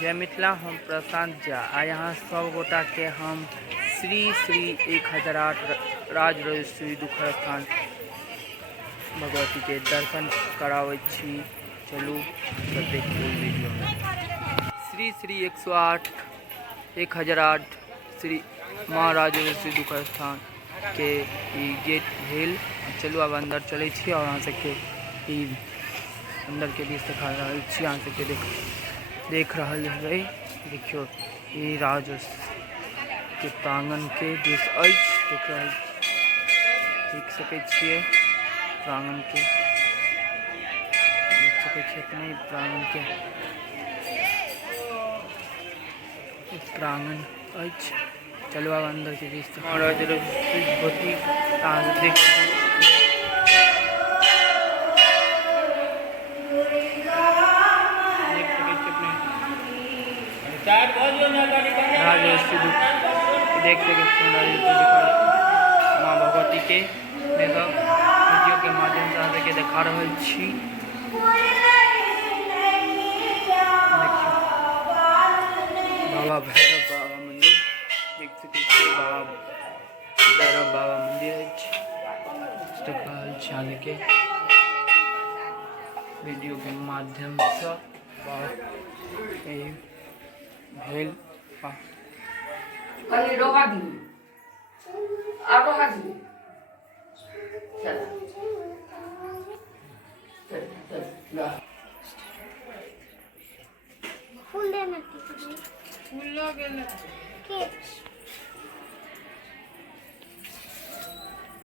जय मिथिला, हम प्रशांत झा आ यहाँ सब गोटा के हम श्री श्री 1008 राजराजेश्वरी दुखर स्थान भगवती के दर्शन करावे छी। चलू तो देखिए वीडियो में। श्री श्री 108 1008 श्री माँ राजराजेश्वरी दुखर स्थान के गेट भेल। चलू अब अंदर चले छी और अहाँ सबके अंदर के दृश्य दिखा रहा छी। अहाँ सबके देख रहा है, देखियो ये राज के प्रांगण के दृश्य देख सके छिए। प्रांगण के देख सके छिए अपने प्रांगण के प्रांगण अछि। चलो अब अंदर के दृश्य भगवती देख राजराजेश्वरी देख सके माँ भगवती के वीडियो के माध्यम से आगे देखा रहा छी। बाबा भैरव बाबा मंदिर देख सके छी। बाबा भैरव बाबा मंदिर देख के वीडियो के माध्यम से भेल रोका दी आप रोका दी फूल देना फूल लगे